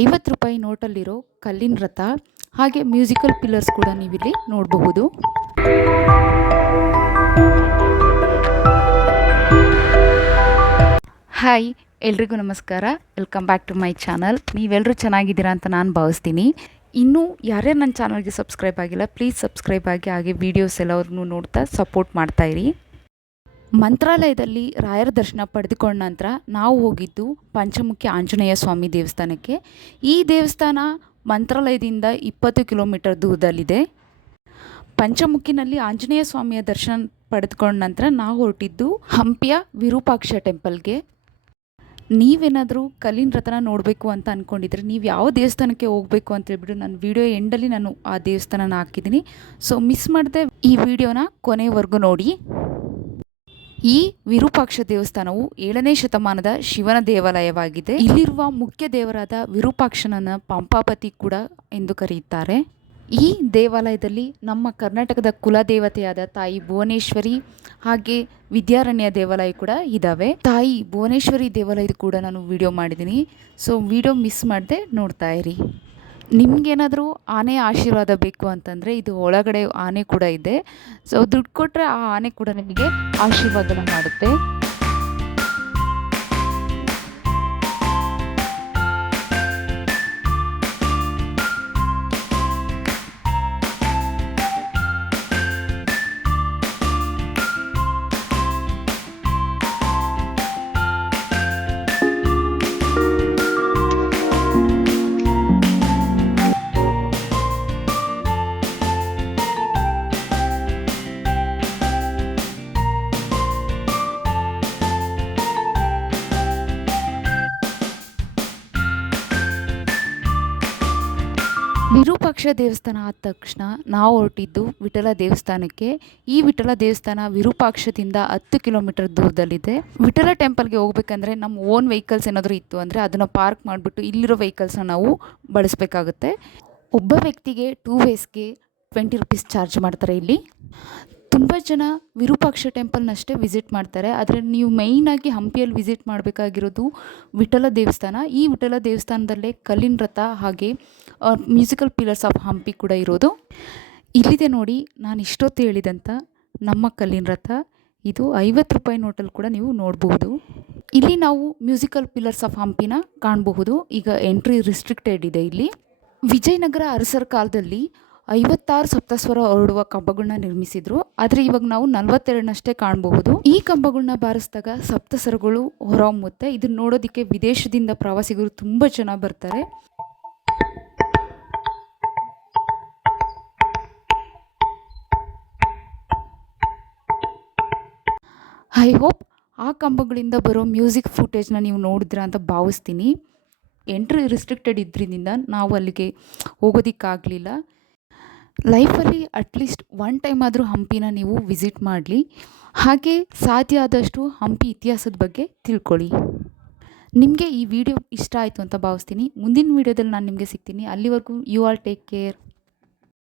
ಐವತ್ತು ರೂಪಾಯಿ ನೋಟಲ್ಲಿರೋ ಕಲ್ಲಿನ ರಥ ಹಾಗೆ ಮ್ಯೂಸಿಕಲ್ ಪಿಲ್ಲರ್ಸ್ ಕೂಡ ನೀವಿಲ್ಲಿ ನೋಡಬಹುದು. ಹಾಯ್ ಎಲ್ರಿಗೂ ನಮಸ್ಕಾರ. Welcome back to my channel ನೀವೆಲ್ಲರೂ ಚೆನ್ನಾಗಿದ್ದೀರಾ ಅಂತ ನಾನು ಭಾವಿಸ್ತೀನಿ. ಇನ್ನೂ ಯಾರ್ಯಾರು ನನ್ನ ಚಾನಲ್ಗೆ ಸಬ್ಸ್ಕ್ರೈಬ್ ಆಗಿಲ್ಲ ಪ್ಲೀಸ್ ಸಬ್ಸ್ಕ್ರೈಬ್ ಆಗಿ ಹಾಗೆ ವೀಡಿಯೋಸ್ ಎಲ್ಲವನ್ನು ನೋಡ್ತಾ ಸಪೋರ್ಟ್ ಮಾಡ್ತಾಯಿರಿ ಮಂತ್ರಾಲಯದಲ್ಲಿ ರಾಯರ ದರ್ಶನ ಪಡೆದುಕೊಂಡ ನಂತರ ನಾವು ಹೋಗಿದ್ದು ಪಂಚಮುಖಿ ಆಂಜನೇಯ ಸ್ವಾಮಿ ದೇವಸ್ಥಾನಕ್ಕೆ. ಈ ದೇವಸ್ಥಾನ ಮಂತ್ರಾಲಯದಿಂದ ಇಪ್ಪತ್ತು ಕಿಲೋಮೀಟರ್ ದೂರದಲ್ಲಿದೆ. ಪಂಚಮುಖಿನಲ್ಲಿ ಆಂಜನೇಯ ಸ್ವಾಮಿಯ ದರ್ಶನ ಪಡೆದುಕೊಂಡ ನಂತರ ನಾವು ಹೊರಟಿದ್ದು ಹಂಪಿಯ ವಿರೂಪಾಕ್ಷ ಟೆಂಪಲ್ಗೆ. ನೀವೇನಾದರೂ ಕಲ್ಲಿನ ರಥನ ನೋಡಬೇಕು ಅಂತ ಅಂದ್ಕೊಂಡಿದ್ರೆ ನೀವು ಯಾವ ದೇವಸ್ಥಾನಕ್ಕೆ ಹೋಗಬೇಕು ಅಂತ ಹೇಳ್ಬಿಟ್ಟು ನಾನು ವಿಡಿಯೋ ಎಂಡಲ್ಲಿ ನಾನು ಆ ದೇವಸ್ಥಾನನ ಹಾಕಿದ್ದೀನಿ. ಸೊ, ಮಿಸ್ ಮಾಡದೆ ಈ ವಿಡಿಯೋನ ಕೊನೆವರೆಗೂ ನೋಡಿ. ಈ ವಿರೂಪಾಕ್ಷ ದೇವಸ್ಥಾನವು ಏಳನೇ ಶತಮಾನದ ಶಿವನ ದೇವಾಲಯವಾಗಿದೆ. ಇಲ್ಲಿರುವ ಮುಖ್ಯ ದೇವರಾದ ವಿರೂಪಾಕ್ಷನನ್ನ ಪಂಪಾಪತಿ ಕೂಡ ಎಂದು ಕರೆಯುತ್ತಾರೆ. ಈ ದೇವಾಲಯದಲ್ಲಿ ನಮ್ಮ ಕರ್ನಾಟಕದ ಕುಲದೇವತೆಯಾದ ತಾಯಿ ಭುವನೇಶ್ವರಿ ಹಾಗೆ ವಿದ್ಯಾರಣ್ಯ ದೇವಾಲಯ ಕೂಡ ಇದ್ದಾವೆ ತಾಯಿ ಭುವನೇಶ್ವರಿ ದೇವಾಲಯದ ಕೂಡ ನಾನು ವಿಡಿಯೋ ಮಾಡಿದ್ದೀನಿ. ಸೊ ವಿಡಿಯೋ ಮಿಸ್ ಮಾಡದೆ ನೋಡ್ತಾ ಇರಿ. ನಿಮ್ಗೇನಾದರೂ ಆನೆ ಆಶೀರ್ವಾದ ಬೇಕು ಅಂತಂದರೆ ಇದು ಒಳಗಡೆ ಆನೆ ಕೂಡ ಇದೆ. ಸೊ ದುಡ್ಡು ಕೊಟ್ಟರೆ ಆ ಆನೆ ಕೂಡ ನಿಮಗೆ ಆಶೀರ್ವಾದನ ಮಾಡುತ್ತೆ. ವಿರೂಪಾಕ್ಷ ದೇವಸ್ಥಾನ ಆದ ತಕ್ಷಣ ನಾವು ಹೊರಟಿದ್ದು ವಿಠಲ ದೇವಸ್ಥಾನಕ್ಕೆ. ಈ ವಿಠಲ ದೇವಸ್ಥಾನ ವಿರೂಪಾಕ್ಷದಿಂದ ಹತ್ತು ಕಿಲೋಮೀಟರ್ ದೂರದಲ್ಲಿದೆ. ವಿಠಲ ಟೆಂಪಲ್ಗೆ ಹೋಗ್ಬೇಕಂದ್ರೆ ನಮ್ಮ ಓನ್ ವೆಹಿಕಲ್ಸ್ ಏನಾದರೂ ಇತ್ತು ಅಂದರೆ ಅದನ್ನು ಪಾರ್ಕ್ ಮಾಡಿಬಿಟ್ಟು ಇಲ್ಲಿರೋ ವೆಹಿಕಲ್ಸ್ನ ನಾವು ಬಳಸಬೇಕಾಗುತ್ತೆ. ಒಬ್ಬ ವ್ಯಕ್ತಿಗೆ ಟೂ ವೇಸ್ಗೆ ಟ್ವೆಂಟಿ ರುಪೀಸ್ ಚಾರ್ಜ್ ಮಾಡ್ತಾರೆ ಇಲ್ಲಿ. ತುಂಬ ಜನ ವಿರೂಪಾಕ್ಷ ಟೆಂಪಲ್ನಷ್ಟೇ ವಿಸಿಟ್ ಮಾಡ್ತಾರೆ. ಆದರೆ ನೀವು ಮೈನಾಗಿ ಹಂಪಿಯಲ್ಲಿ ವಿಸಿಟ್ ಮಾಡಬೇಕಾಗಿರೋದು ವಿಠಲ ದೇವಸ್ಥಾನ. ಈ ವಿಠಲ ದೇವಸ್ಥಾನದಲ್ಲೇ ಕಲ್ಲಿನ ರಥ ಹಾಗೆ ಮ್ಯೂಸಿಕಲ್ ಪಿಲ್ಲರ್ಸ್ ಆಫ್ ಹಂಪಿ ಕೂಡ ಇರೋದು. ಇಲ್ಲಿದೆ ನೋಡಿ, ನಾನು ಇಷ್ಟೊತ್ತು ಹೇಳಿದಂಥ ನಮ್ಮ ಕಲ್ಲಿನ ರಥ. ಇದು ಐವತ್ತು ರೂಪಾಯಿ ನೋಟಲ್ಲಿ ಕೂಡ ನೀವು ನೋಡಬಹುದು. ಇಲ್ಲಿ ನಾವು ಮ್ಯೂಸಿಕಲ್ ಪಿಲ್ಲರ್ಸ್ ಆಫ್ ಹಂಪಿನ ಕಾಣಬಹುದು. ಈಗ ಎಂಟ್ರಿ ರಿಸ್ಟ್ರಿಕ್ಟೆಡ್ ಇದೆ ಇಲ್ಲಿ. ವಿಜಯನಗರ ಅರಸರ ಕಾಲದಲ್ಲಿ ಐವತ್ತಾರು ಸಪ್ತಸ್ವರ ಹೊರಡುವ ಕಂಬಗಳನ್ನ ನಿರ್ಮಿಸಿದ್ರು. ಆದರೆ ಇವಾಗ ನಾವು ನಲವತ್ತೆರಡನಷ್ಟೇ ಕಾಣಬಹುದು ಈ ಕಂಬಗಳನ್ನ ಬಾರಿಸಿದಾಗ ಸಪ್ತಸ್ವರಗಳು ಹೊರಹೊಮ್ಮುತ್ತೆ ಇದನ್ನ ನೋಡೋದಕ್ಕೆ ವಿದೇಶದಿಂದ ಪ್ರವಾಸಿಗರು ತುಂಬ ಜನ ಬರ್ತಾರೆ. ಐ ಹೋಪ್ ಆ ಕಂಬಗಳಿಂದ ಬರೋ ಮ್ಯೂಸಿಕ್ ಫುಟೇಜ್ನ ನೀವು ನೋಡಿದ್ರ ಅಂತ ಭಾವಿಸ್ತೀನಿ. ಎಂಟ್ರಿ ರಿಸ್ಟ್ರಿಕ್ಟೆಡ್ ಇದ್ರಿಂದ ನಾವು ಅಲ್ಲಿಗೆ ಹೋಗೋದಕ್ಕಾಗಲಿಲ್ಲ. ಲೈಫಲ್ಲಿ ಅಟ್ಲೀಸ್ಟ್ ಒನ್ ಟೈಮ್ ಆದರೂ ಹಂಪಿನ ನೀವು ವಿಸಿಟ್ ಮಾಡಲಿ. ಹಾಗೆ ಸಾಧ್ಯ ಆದಷ್ಟು ಹಂಪಿ ಇತಿಹಾಸದ ಬಗ್ಗೆ ತಿಳ್ಕೊಳ್ಳಿ. ನಿಮಗೆ ಈ ವಿಡಿಯೋ ಇಷ್ಟ ಆಯಿತು ಅಂತ ಭಾವಿಸ್ತೀನಿ. ಮುಂದಿನ ವೀಡಿಯೋದಲ್ಲಿ ನಾನು ನಿಮಗೆ ಸಿಗ್ತೀನಿ. ಅಲ್ಲಿವರೆಗೂ ಯು ಆಲ್ ಟೇಕ್ ಕೇರ್